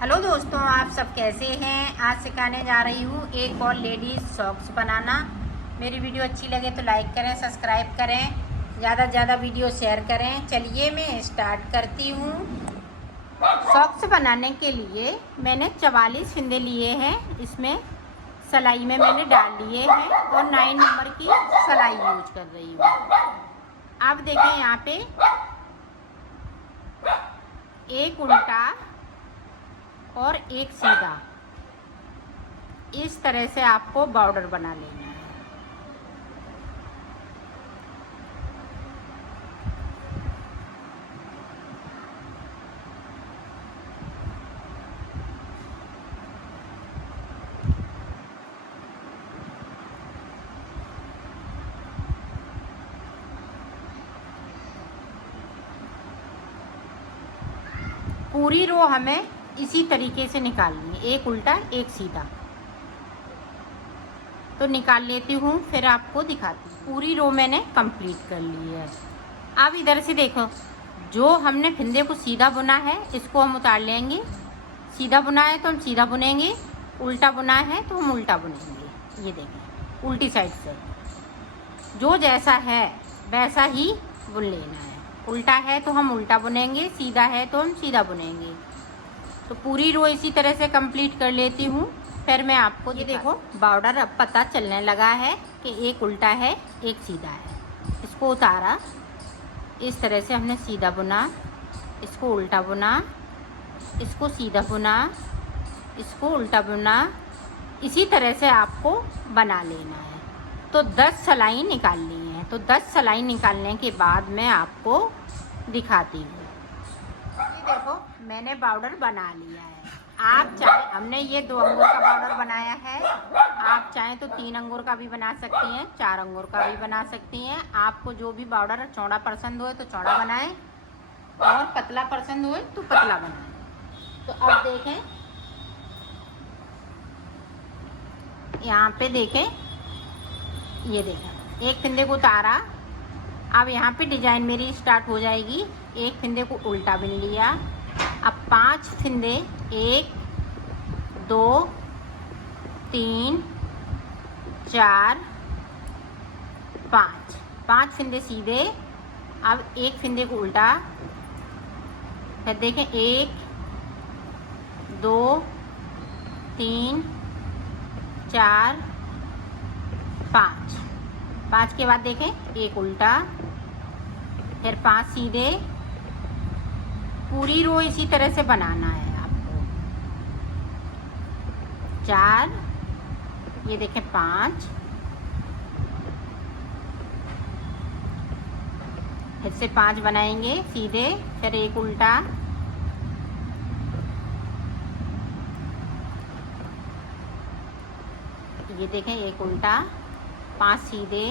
Hello दोस्तों, आप सब कैसे हैं। आज सिखाने जा रही हूँ एक और लेडीज़ सॉक्स बनाना। मेरी वीडियो अच्छी लगे तो लाइक करें, सब्सक्राइब करें, ज़्यादा से ज़्यादा वीडियो शेयर करें। चलिए मैं स्टार्ट करती हूँ। सॉक्स बनाने के लिए मैंने 44 फिंदे लिए हैं। इसमें सिलाई में मैंने डाल लिए हैं और 9 नंबर की सिलाई यूज कर रही हूँ। अब देखें यहाँ पे एक उल्टा और एक सीधा, इस तरह से आपको बॉर्डर बना लेना है। पूरी रो हमें इसी तरीके से निकालनी है, एक उल्टा एक सीधा। तो निकाल लेती हूँ, फिर आपको दिखाती हूँ। पूरी रो मैंने कंप्लीट कर ली है। अब इधर से देखो, जो हमने फिंदे को सीधा बुना है इसको हम उतार लेंगे। सीधा बुना है तो हम सीधा बुनेंगे, उल्टा बुना है तो हम उल्टा बुनेंगे। ये देखें, उल्टी साइड से जो जैसा है वैसा ही बुन लेना है। उल्टा है तो हम उल्टा बुनेंगे, सीधा है तो हम सीधा बुनेंगे। तो पूरी रो इसी तरह से कंप्लीट कर लेती हूँ, फिर मैं आपको ये देखो बॉर्डर अब पता चलने लगा है कि एक उल्टा है एक सीधा है। इसको उतारा, इस तरह से हमने सीधा बुना, इसको उल्टा बुना, इसको सीधा बुना, इसको उल्टा बुना। इसी तरह से आपको बना लेना है। तो 10 सिलाई निकालनी है। तो 10 सिलाई निकालने के बाद मैं आपको दिखाती हूँ। ये देखो मैंने पाउडर बना लिया है। आप चाहे, हमने ये 2 अंगूर का पाउडर बनाया है, आप चाहें तो 3 अंगूर का भी बना सकती हैं, 4 अंगूर का भी बना सकती हैं। आपको जो भी पाउडर चौड़ा पसंद हो तो चौड़ा बनाएं और पतला पसंद हो तो पतला बनाएं। तो अब देखें, यहाँ पे देखें, ये देखें एक फिंदे को उतारा। अब यहाँ पे डिजाइन मेरी स्टार्ट हो जाएगी। एक फिंदे को उल्टा बिन लिया। अब 5 फिंदे, 1 2 3 4 5 फिंदे सीधे। अब एक फिंदे को उल्टा, फिर देखें 1 2 3 4 5 के बाद देखें एक उल्टा, फिर 5 सीधे। पूरी रो इसी तरह से बनाना है आपको। 4, ये देखें 5, फिर से 5 बनाएंगे सीधे, फिर एक उल्टा, ये देखें एक उल्टा, 5 सीधे,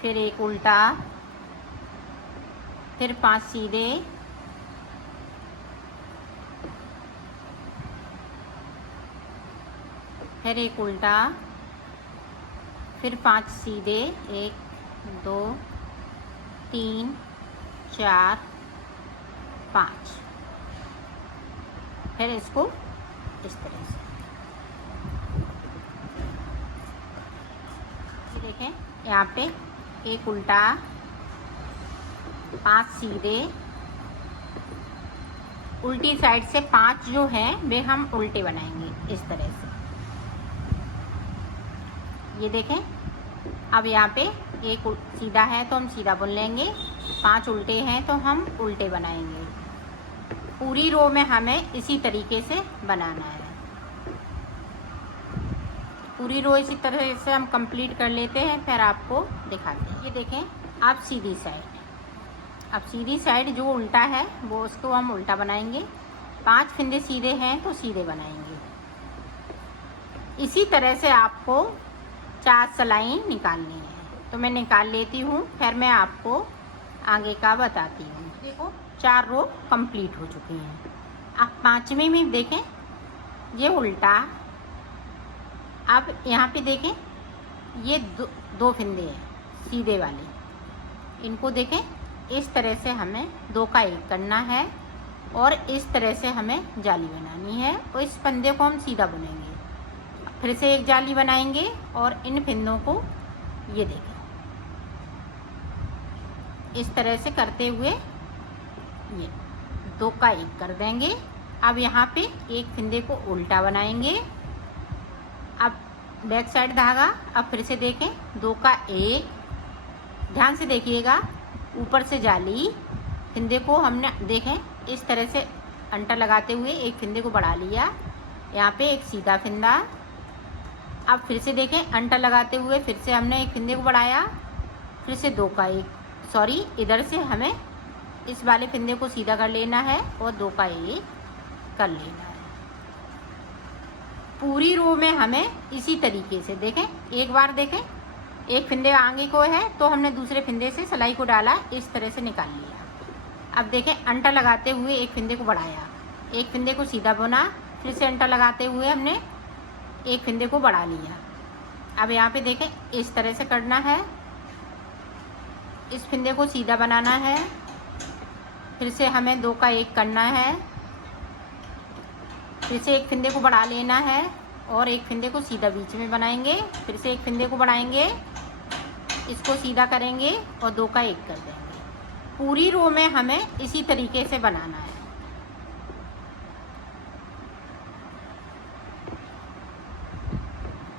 फिर एक उल्टा, फिर 5 सीधे, फिर एक उल्टा, फिर 5 सीधे, 1 2 3 4 5। फिर इसको इस तरह से, ये देखें यहाँ पे एक उल्टा, 5 सीधे। उल्टी साइड से 5 जो हैं वे हम उल्टे बनाएंगे इस तरह से। ये देखें, अब यहाँ पे एक सीधा है तो हम सीधा बुन लेंगे, 5 उल्टे हैं तो हम उल्टे बनाएंगे। पूरी रो में हमें इसी तरीके से बनाना है। पूरी रो इसी तरह से हम कंप्लीट कर लेते हैं, फिर आपको दिखाते हैं। ये देखें, अब सीधी साइड, अब सीधी साइड जो उल्टा है वो उसको हम उल्टा बनाएंगे। 5 फिंदे सीधे हैं तो सीधे बनाएंगे। इसी तरह से आपको 4 सिलाई निकालनी है। तो मैं निकाल लेती हूँ, फिर मैं आपको आगे का बताती हूँ। देखो 4 रो कंप्लीट हो चुकी हैं। अब 5वीं में देखें ये उल्टा। अब यहाँ पे देखें ये दो फिंदे हैं सीधे वाले, इनको देखें इस तरह से हमें 2 का 1 करना है और इस तरह से हमें जाली बनानी है और इस फंदे को हम सीधा बुनेंगे। फिर से एक जाली बनाएंगे और इन फिंदों को ये देखें इस तरह से करते हुए ये 2 का 1 कर देंगे। अब यहाँ पे एक फिंदे को उल्टा बनाएंगे। अब बैक साइड धागा, अब फिर से देखें 2 का 1, ध्यान से देखिएगा, ऊपर से जाली, फिंदे को हमने देखें इस तरह से अंटा लगाते हुए एक फिंदे को बढ़ा लिया, यहाँ पे एक सीधा फिंदा। अब फिर से देखें अंटा लगाते हुए फिर से हमने एक फिंदे को बढ़ाया, फिर से 2 का 1, सॉरी इधर से हमें इस वाले फिंदे को सीधा कर लेना है और 2 का 1 कर लेना है। पूरी रो में हमें इसी तरीके से देखें, एक बार देखें, एक फिंदे आगे को है तो हमने दूसरे फिंदे से सिलाई को डाला, इस तरह से निकाल लिया। अब देखें अंटा लगाते हुए एक फिंदे को बढ़ाया, एक फिंदे को सीधा बुना, फिर से अंटा लगाते हुए हमने एक फिंदे को बढ़ा लिया। अब यहाँ पे देखें इस तरह से करना है, इस फिंदे को सीधा बनाना है, फिर से हमें 2 का 1 करना है, फिर से एक फिंदे को बढ़ा लेना है और एक फिंदे को सीधा बीच में बनाएंगे, फिर से एक फिंदे को बढ़ाएंगे, इसको सीधा करेंगे और 2 का 1 कर देंगे। पूरी रो में हमें इसी तरीके से बनाना है।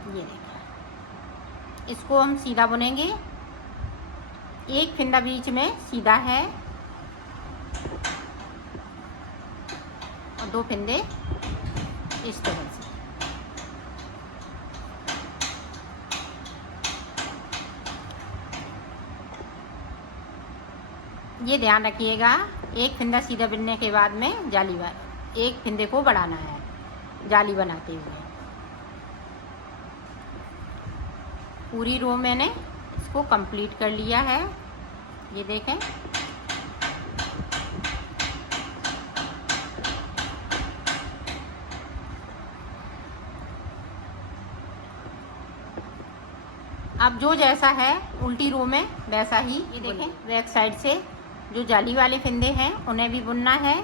ये देखिए, इसको हम सीधा बुनेंगे, एक फिंदा बीच में सीधा है और 2 फिंदे इस तरह से। ये ध्यान रखिएगा, एक फिंदा सीधा बुनने के बाद में जाली एक फिंदे को बढ़ाना है जाली बनाते हुए। पूरी रो मैंने इसको कंप्लीट कर लिया है। ये देखें, अब जो जैसा है उल्टी रो में वैसा ही, ये देखें बैक साइड से जो जाली वाले फिंदे हैं उन्हें भी बुनना है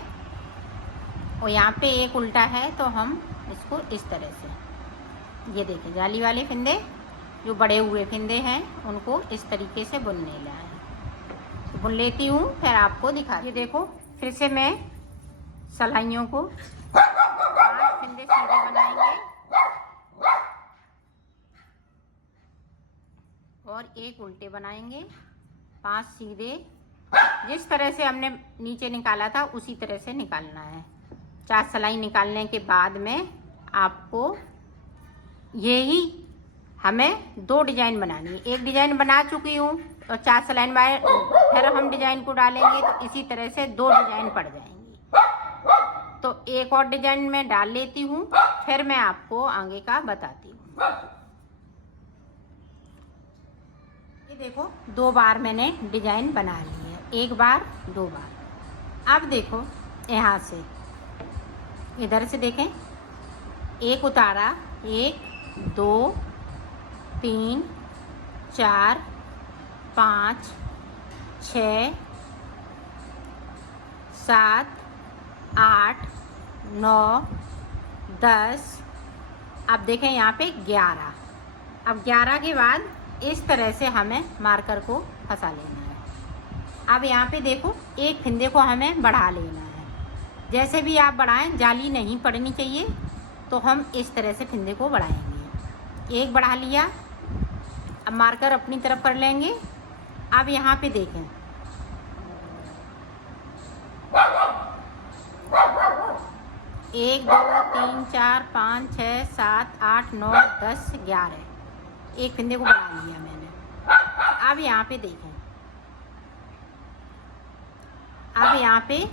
और यहाँ पे एक उल्टा है तो हम इसको इस तरह से, ये देखें जाली वाले फिंदे जो बड़े हुए फिंदे हैं उनको इस तरीके से बुन लेना है। तो बुन लेती हूँ फिर आपको दिखा। ये देखो फिर से मैं सलाइयों को 5 फिंदे सीधे बनाएंगे और एक उल्टे बनाएंगे, 5 सीधे, जिस तरह से हमने नीचे निकाला था उसी तरह से निकालना है। 4 सलाई निकालने के बाद में आपको यही हमें 2 डिजाइन बनानी है। एक डिजाइन बना चुकी हूँ और 4 सलाई बाद फिर हम डिजाइन को डालेंगे तो इसी तरह से 2 डिजाइन पड़ जाएंगी। तो एक और डिजाइन में डाल लेती हूँ, फिर मैं आपको आगे का बताती हूँ। ये देखो 2 बार मैंने डिजाइन बना ली है, 1 बार 2 बार। अब देखो यहाँ से इधर से देखें, एक उतारा, 1 2 3 4 5 6 7 8 9 10। अब देखें यहाँ पे 11। अब 11 के बाद इस तरह से हमें मार्कर को फंसा लेना है। अब यहाँ पे देखो एक फिंदे को हमें बढ़ा लेना है। जैसे भी आप बढ़ाएं जाली नहीं पड़नी चाहिए, तो हम इस तरह से फिंदे को बढ़ाएंगे। एक बढ़ा लिया, अब मार्कर अपनी तरफ कर लेंगे। अब यहाँ पे देखें 1 2 3 4 5 6 7 8 9 10 11, एक फिंदे को बढ़ा लिया मैंने। अब यहाँ पे देखें, अब यहाँ पे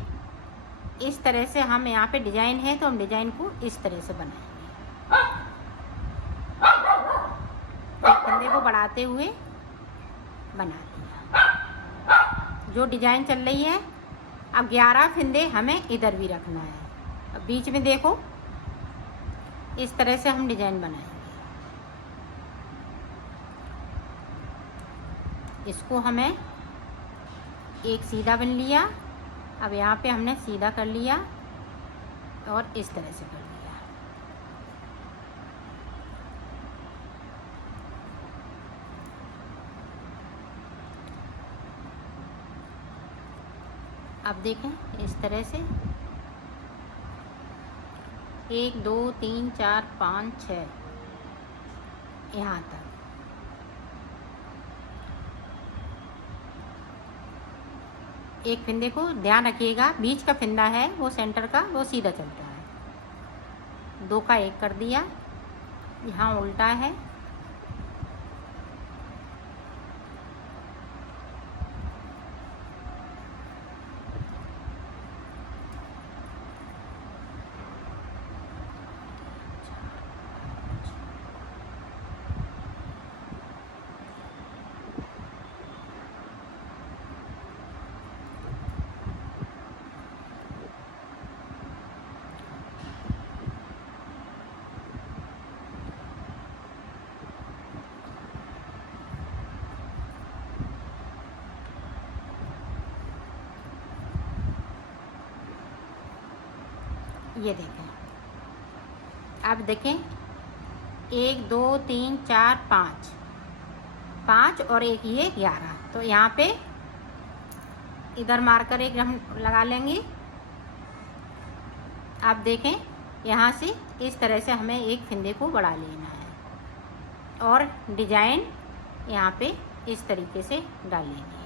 इस तरह से हम यहाँ पे डिजाइन है तो हम डिजाइन को इस तरह से बनाएंगे। एक फिंदे को बढ़ाते हुए बना लिया जो डिजाइन चल रही है। अब 11 फिंदे हमें इधर भी रखना है। अब बीच में देखो इस तरह से हम डिजाइन बनाएंगे। इसको हमें एक सीधा बन लिया। अब यहाँ पे हमने सीधा कर लिया और इस तरह से कर लिया। अब देखें इस तरह से 1 2 3 4 5 6 यहाँ तक। एक फिंदे को ध्यान रखिएगा, बीच का फिंदा है वो सेंटर का वो सीधा चलता है। 2 का 1 कर दिया, यहाँ उल्टा है, ये देखें। अब देखें 1 2 3 4 5 5 और एक ये 11। तो यहाँ पे इधर मार्कर एक हम लगा लेंगे। आप देखें यहाँ से इस तरह से हमें एक फिंदे को बढ़ा लेना है और डिजाइन यहाँ पे इस तरीके से डालेंगे।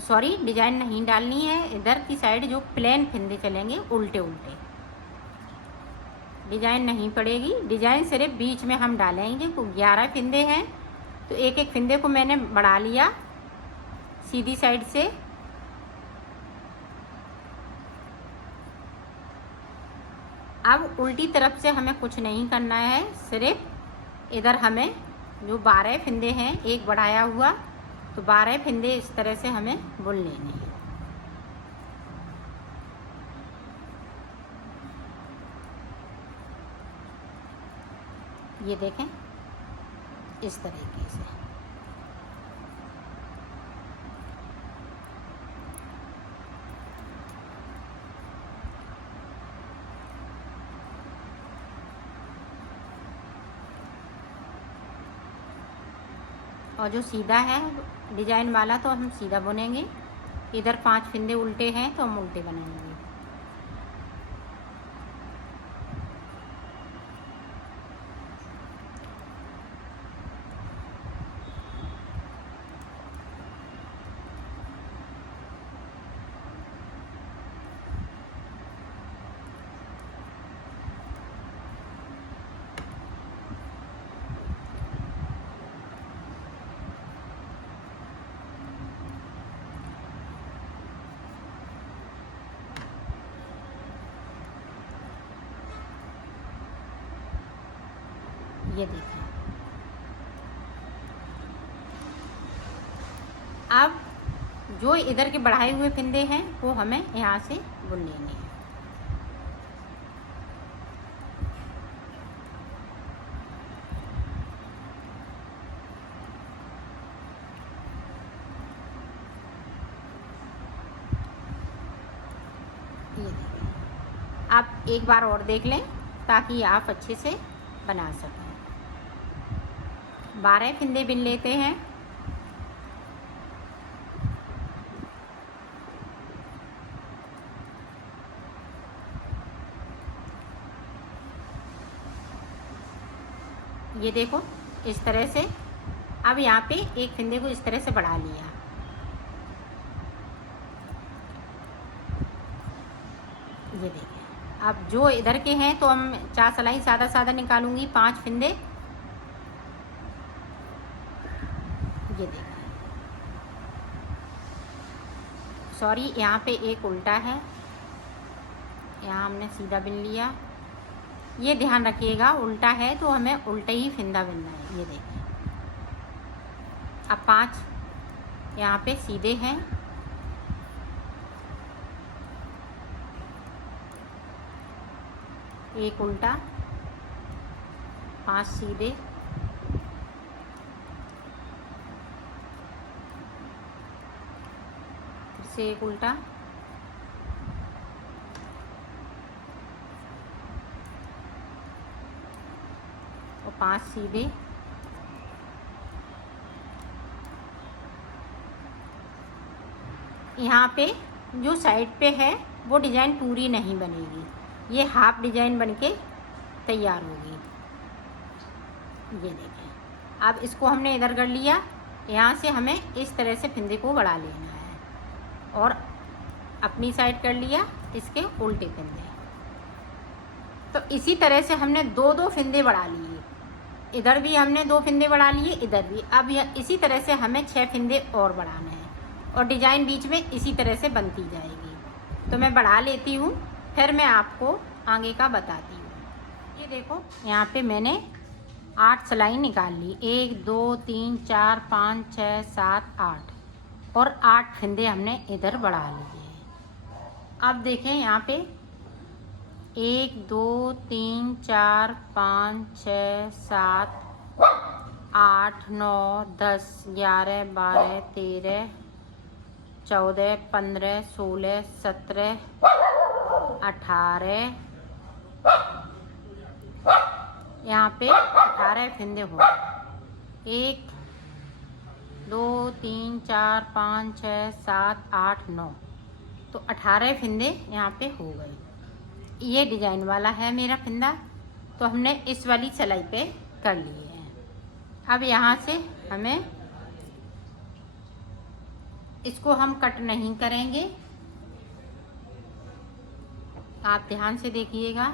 सॉरी, डिजाइन नहीं डालनी है, इधर की साइड जो प्लेन फिंदे चलेंगे उल्टे उल्टे, डिजाइन नहीं पड़ेगी। डिजाइन सिर्फ बीच में हम डालेंगे। तो 11 फिंदे हैं तो एक एक फिंदे को मैंने बढ़ा लिया सीधी साइड से। अब उल्टी तरफ से हमें कुछ नहीं करना है, सिर्फ इधर हमें जो 12 फिंदे हैं एक बढ़ाया हुआ, तो 12 फिंदे इस तरह से हमें बुन लेने हैं। ये देखें इस तरीके से। और जो सीधा है डिजाइन वाला तो हम सीधा बुनेंगे। इधर 5 फिंदे उल्टे हैं तो हम उल्टे बनाएंगे। ये देखिए। अब जो इधर के बढ़ाए हुए फिंदे हैं वो हमें यहाँ से बुन लेंगे। ये देखिए। आप एक बार और देख लें ताकि आप अच्छे से बना सकें। 12 फिंदे बिन लेते हैं। ये देखो इस तरह से। अब यहाँ पे एक फिंदे को इस तरह से बढ़ा लिया। ये देखिए। अब जो इधर के हैं तो हम 4 सिलाई सादा सादा निकालूंगी, 5 फिंदे। ये देखिए। सॉरी, यहाँ पे एक उल्टा है, यहाँ हमने सीधा बिन लिया। ये ध्यान रखिएगा, उल्टा है तो हमें उल्टा ही फिंदा बिनना है। ये देखिए। अब 5 यहाँ पे सीधे हैं, एक उल्टा, 5 सीधे, से एक उल्टा, और 5 सीधे। यहाँ पे जो साइड पे है वो डिज़ाइन पूरी नहीं बनेगी, ये हाफ डिज़ाइन बनके तैयार होगी। ये देखें, अब इसको हमने इधर कर लिया। यहाँ से हमें इस तरह से फिंदे को बढ़ा लेना है और अपनी साइड कर लिया इसके उल्टे फिंदे। तो इसी तरह से हमने 2-2 फिंदे बढ़ा लिए, इधर भी हमने 2 फिंदे बढ़ा लिए, इधर भी। अब इसी तरह से हमें 6 फिंदे और बढ़ाने हैं और डिज़ाइन बीच में इसी तरह से बनती जाएगी। तो मैं बढ़ा लेती हूँ, फिर मैं आपको आगे का बताती हूँ। ये देखो, यहाँ पे मैंने 8 सिलाई निकाल ली। 1 2 3 4 5 6 7 8 और 8 फिंदे हमने इधर बढ़ा लिए। अब देखें यहाँ पे 1 2 3 4 5 6 7 8 9 10 11 12 13 14 15 16 17 18, यहाँ पे 18 फिंदे हो गए। 1 2 3 4 5 6 7 8 9, तो 18 फिंदे यहाँ पे हो गए। ये डिजाइन वाला है मेरा फिंदा, तो हमने इस वाली सिलाई पे कर लिए हैं। अब यहाँ से हमें इसको हम कट नहीं करेंगे, आप ध्यान से देखिएगा।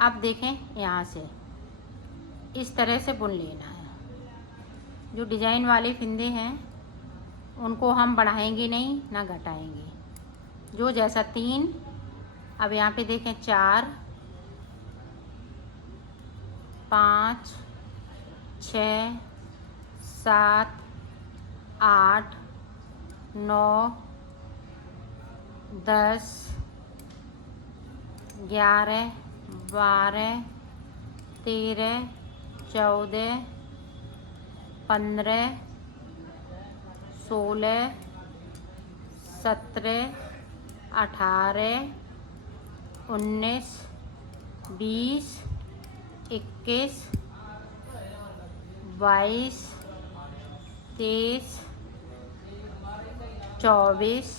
अब देखें, यहाँ से इस तरह से बुन लेना है। जो डिजाइन वाले फिंदे हैं उनको हम बढ़ाएंगे नहीं ना घटाएंगे, जो जैसा 3। अब यहाँ पे देखें 4 5 6 7 8 9 10 11 12 13 14 15 16 17 18 19 20 21 22 23 24,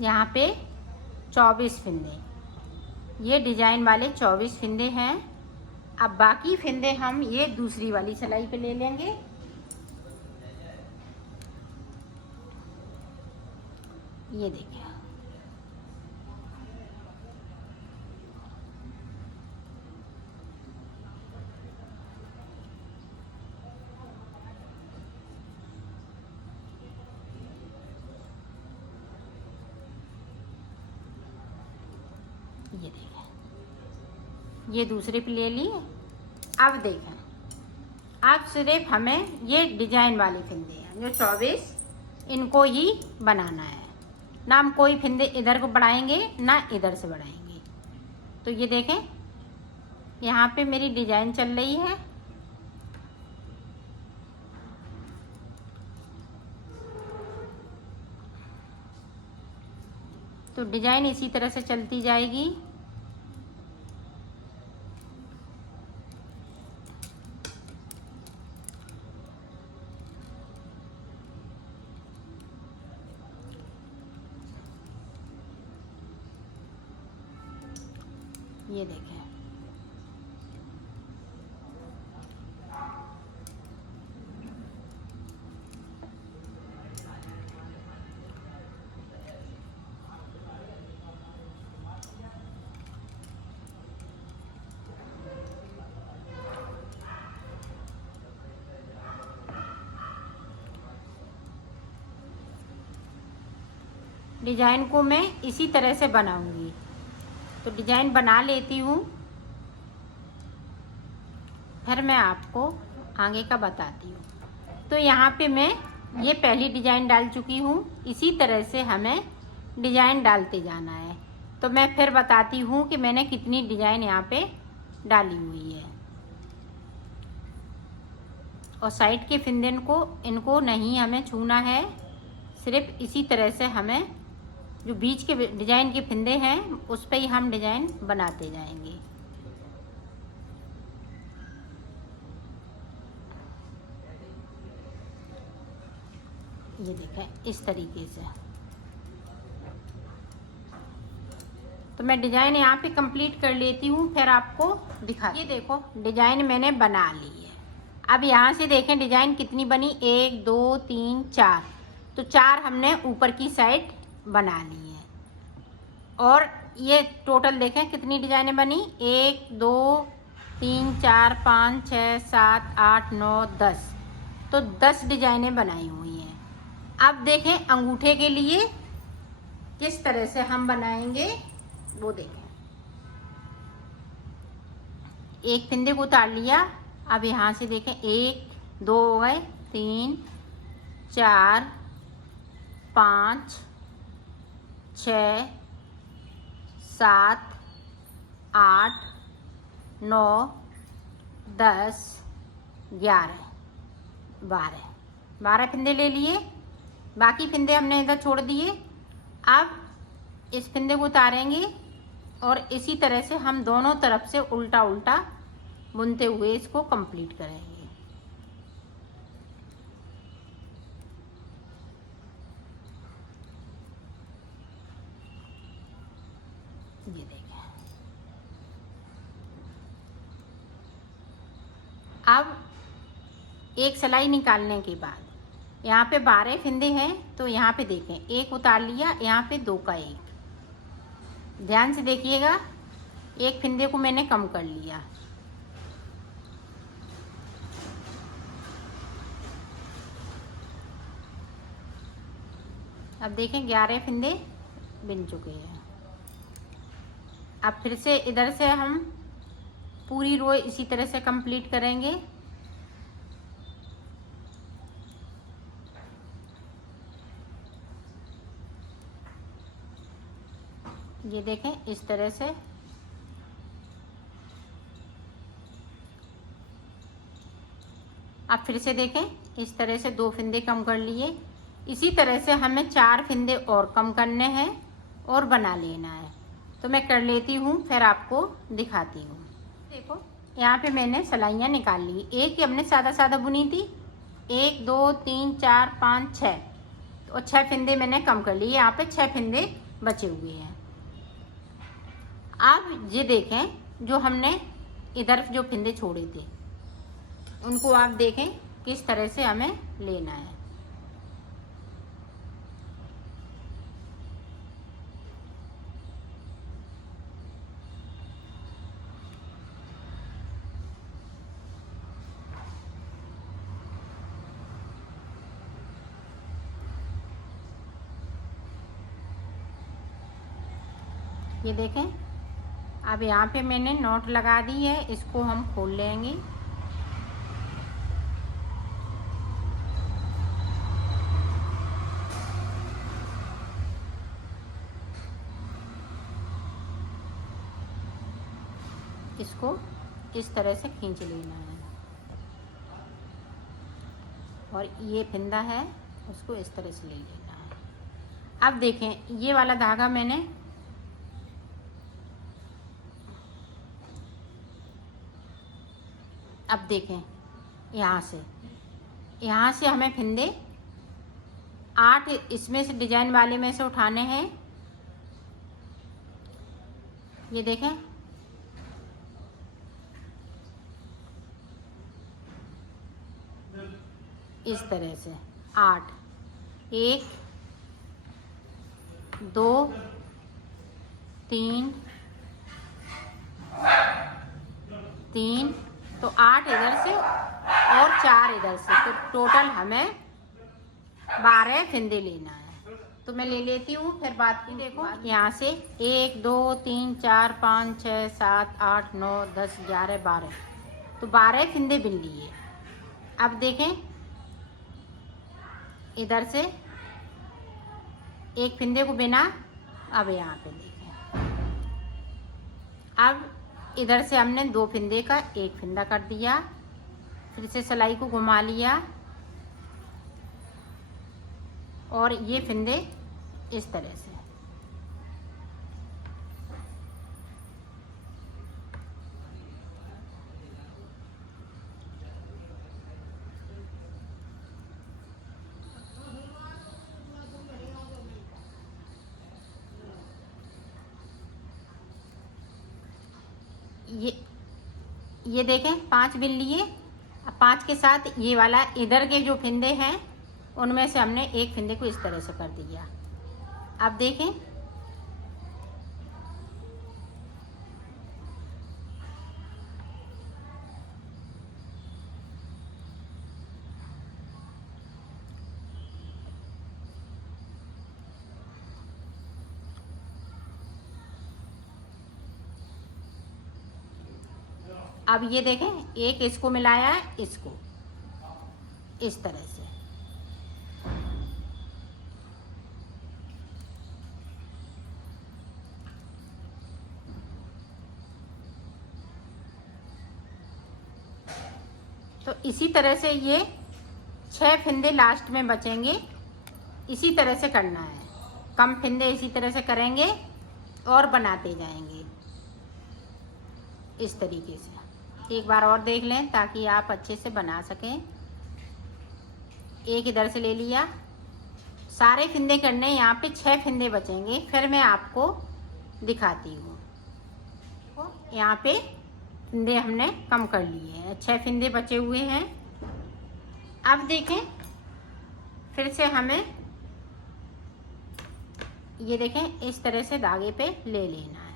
यहाँ पे 24 फिंदे, ये डिजाइन वाले 24 फिंदे हैं। अब बाकी फिंदे हम ये दूसरी वाली सिलाई पे ले लेंगे। ये देखिए, ये देखें, ये दूसरे पे ले लिए। अब देखें, अब सिर्फ हमें ये डिजाइन वाले फिंदे हैं जो 24, इनको ही बनाना है ना। हम कोई फिंदे इधर को बढ़ाएंगे ना इधर से बढ़ाएंगे। तो ये देखें, यहाँ पे मेरी डिजाइन चल रही है। तो डिजाइन इसी तरह से चलती जाएगी। ये देखें, डिजाइन को मैं इसी तरह से बनाऊंगी। तो डिजाइन बना लेती हूँ, फिर मैं आपको आगे का बताती हूँ। तो यहाँ पे मैं ये पहली डिजाइन डाल चुकी हूँ, इसी तरह से हमें डिजाइन डालते जाना है। तो मैं फिर बताती हूँ कि मैंने कितनी डिजाइन यहाँ पे डाली हुई है। और साइड के फिंदे इनको नहीं हमें छूना है। सिर्फ इसी तरह से हमें जो बीच के डिजाइन के फिंदे हैं उस पर ही हम डिजाइन बनाते जाएंगे। ये देखें इस तरीके से। तो मैं डिजाइन यहाँ पे कंप्लीट कर लेती हूँ, फिर आपको दिखा। ये देखो डिजाइन मैंने बना ली है। अब यहाँ से देखें डिजाइन कितनी बनी, 1 2 3 4। तो 4 हमने ऊपर की साइड बना ली है। और ये टोटल देखें कितनी डिजाइनें बनी, 1 2 3 4 5 6 7 8 9 10। तो 10 डिजाइनें बनाई हुई हैं। अब देखें अंगूठे के लिए किस तरह से हम बनाएंगे वो देखें। एक फिंदे को उतार लिया। अब यहाँ से देखें 1 2 हो गए, 3 4 5 6 7 8 9 10 11 12 फिंदे ले लिए। बाकी फिंदे हमने इधर छोड़ दिए। अब इस फिंदे को उतारेंगे और इसी तरह से हम दोनों तरफ से उल्टा उल्टा बुनते हुए इसको कंप्लीट करेंगे। ये देखें। अब एक सिलाई निकालने के बाद यहाँ पे 12 फिंदे हैं, तो यहाँ पे देखें एक उतार लिया, यहाँ पे 2 का 1। ध्यान से देखिएगा, एक फिंदे को मैंने कम कर लिया। अब देखें 11 फिंदे बिन चुके हैं। अब फिर से इधर से हम पूरी रो इसी तरह से कंप्लीट करेंगे। ये देखें इस तरह से। अब फिर से देखें इस तरह से 2 फिंदे कम कर लिए। इसी तरह से हमें 4 फिंदे और कम करने हैं और बना लेना है। तो मैं कर लेती हूँ, फिर आपको दिखाती हूँ। देखो यहाँ पे मैंने सिलाइयाँ निकाल ली। एक हमने सादा सादा बुनी थी, 1 2 3 4 5 6, और 6 फिंदे मैंने कम कर लिए। यहाँ पे 6 फिंदे बचे हुए हैं। अब ये देखें जो हमने इधर जो फिंदे छोड़े थे उनको आप देखें किस तरह से हमें लेना है। ये देखें अब यहाँ पे मैंने नॉट लगा दी है, इसको हम खोल लेंगे। इसको इस तरह से खींच लेना है और ये फिंदा है उसको इस तरह से ले लेना है। अब देखें ये वाला धागा मैंने अब देखें यहाँ से हमें फिंदे 8 इसमें से डिजाइन वाले में से उठाने हैं। ये देखें इस तरह से 8, 1 2 3 3, तो 8 इधर से और 4 इधर से, तो टोटल हमें 12 फिंदे लेना है। तो मैं ले लेती हूँ, फिर बात की। देखो यहाँ से 1 2 3 4 5 6 7 8 9 10 11 12, तो 12 फिंदे बिन लिए। अब देखें इधर से एक फिंदे को बिना, अब यहाँ पे देखें अब इधर से हमने 2 फिंदे का 1 फिंदा कर दिया। फिर से सिलाई को घुमा लिया और ये फंदे इस तरह से। ये देखें 5 बिन लिए। अब 5 के साथ ये वाला इधर के जो फंदे हैं उनमें से हमने एक फंदे को इस तरह से कर दिया। अब देखें अब ये देखें एक इसको मिलाया है, इसको इस तरह से। तो इसी तरह से ये 6 फंदे लास्ट में बचेंगे। इसी तरह से करना है, कम फंदे इसी तरह से करेंगे और बनाते जाएंगे इस तरीके से। एक बार और देख लें ताकि आप अच्छे से बना सकें। एक इधर से ले लिया, सारे फंदे करने, यहाँ पे 6 फंदे बचेंगे, फिर मैं आपको दिखाती हूँ। यहाँ पे फंदे हमने कम कर लिए हैं, 6 फंदे बचे हुए हैं। अब देखें फिर से हमें ये देखें इस तरह से धागे पे ले लेना है।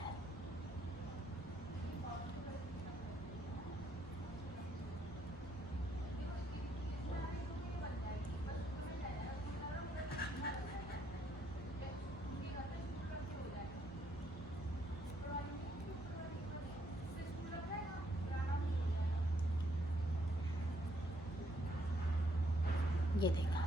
ये देखा,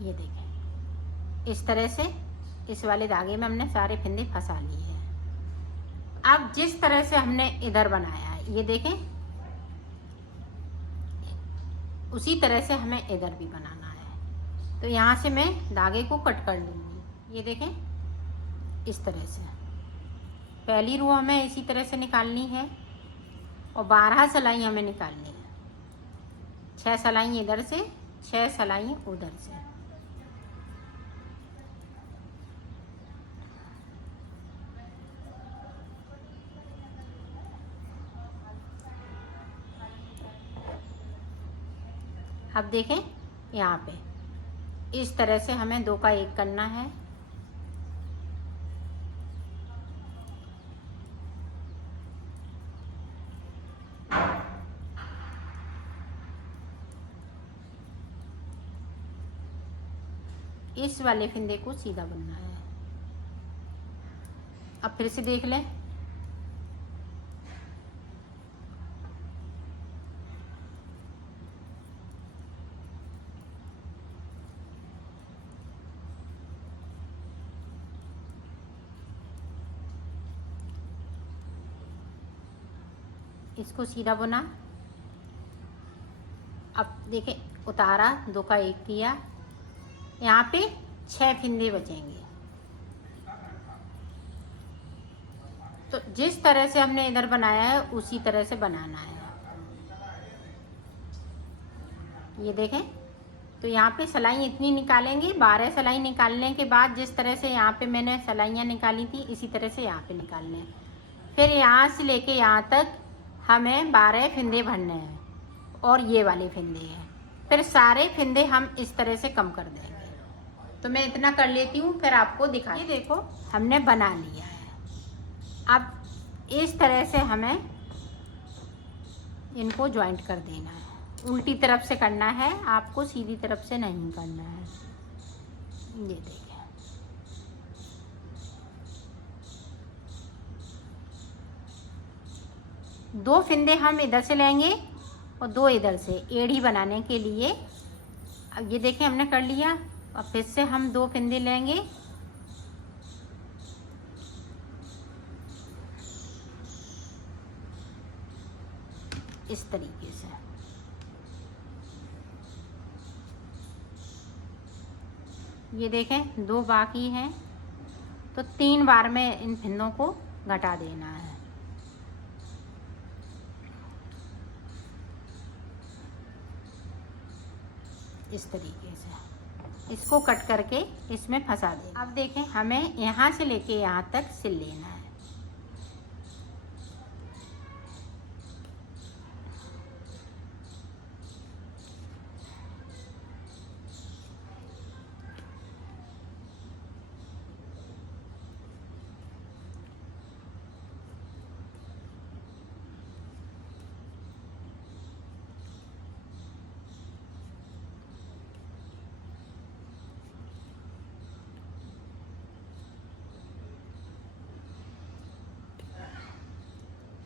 ये देखें इस तरह से इस वाले धागे में हमने सारे फंदे फंसा लिए हैं। अब जिस तरह से हमने इधर बनाया है, ये देखें उसी तरह से हमें इधर भी बनाना है। तो यहाँ से मैं धागे को कट कर लूँगी। ये देखें इस तरह से पहली रो हमें इसी तरह से निकालनी है और 12 सिलाई हमें निकालनी है। 6 सिलाई इधर से, 6 सिलाई उधर से। अब देखें यहाँ पे इस तरह से हमें 2 का 1 करना है। इस वाले फंदे को सीधा बनना है। अब फिर से देख लें, इसको सीधा बुना। अब देखें उतारा, 2 का 1 किया, यहाँ पे 6 फंदे बचेंगे। तो जिस तरह से हमने इधर बनाया है उसी तरह से बनाना है। ये देखें, तो यहाँ पे सिलाई इतनी निकालेंगे। 12 सिलाई निकालने के बाद जिस तरह से यहाँ पे मैंने सिलाइयाँ निकाली थी इसी तरह से यहाँ पे निकालने हैं। फिर यहाँ से लेके यहाँ तक हमें 12 फंदे भरने हैं और ये वाले फंदे हैं। फिर सारे फंदे हम इस तरह से कम कर देंगे। तो मैं इतना कर लेती हूँ फिर आपको दिखा। ये देखो हमने बना लिया है। अब इस तरह से हमें इनको जॉइंट कर देना है। उल्टी तरफ से करना है आपको, सीधी तरफ से नहीं करना है। ये देखिए, दो फंदे हम इधर से लेंगे और 2 इधर से, एड़ी बनाने के लिए अब ये देखें हमने कर लिया। और फिर से हम 2 फंदे लेंगे, इस तरीके से। ये देखें 2 बाकी हैं, तो 3 बार में इन फंदों को घटा देना है। इस तरीके से इसको कट करके इसमें फंसा दें। अब देखें हमें यहाँ से लेके यहाँ तक सिल लेना है।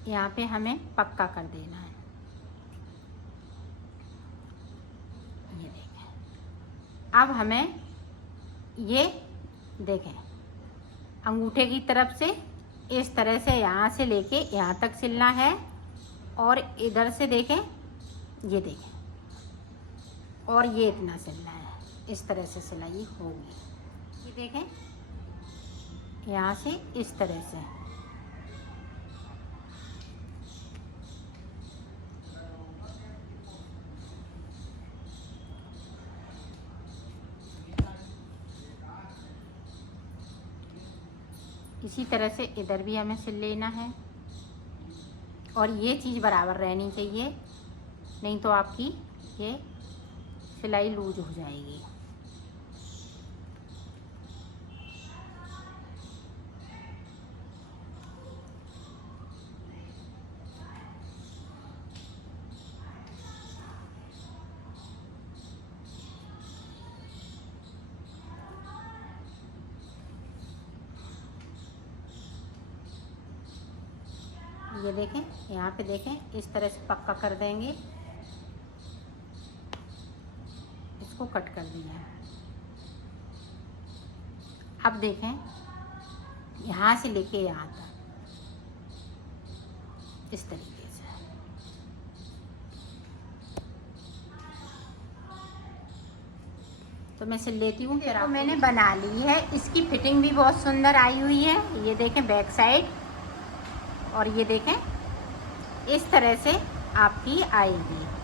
यहाँ पे हमें पक्का कर देना है। ये देखें, अब हमें ये देखें अंगूठे की तरफ से इस तरह से यहाँ से लेके यहाँ तक सिलना है। और इधर से देखें, ये देखें, और ये इतना सिलना है। इस तरह से सिलाई होगी। ये देखें यहाँ से इस तरह से। इसी तरह से इधर भी हमें सिल लेना है। और ये चीज़ बराबर रहनी चाहिए, नहीं तो आपकी ये सिलाई लूज हो जाएगी। ये देखें, यहाँ पे देखें, इस तरह से पक्का कर देंगे। इसको कट कर दिया है। अब देखें यहाँ से लेके यहाँ तक इस तरीके से। तो मैं सिल लेती हूँ। फिर मैंने बना ली है। इसकी फिटिंग भी बहुत सुंदर आई हुई है। ये देखें बैक साइड, और ये देखें इस तरह से आपकी आएगी।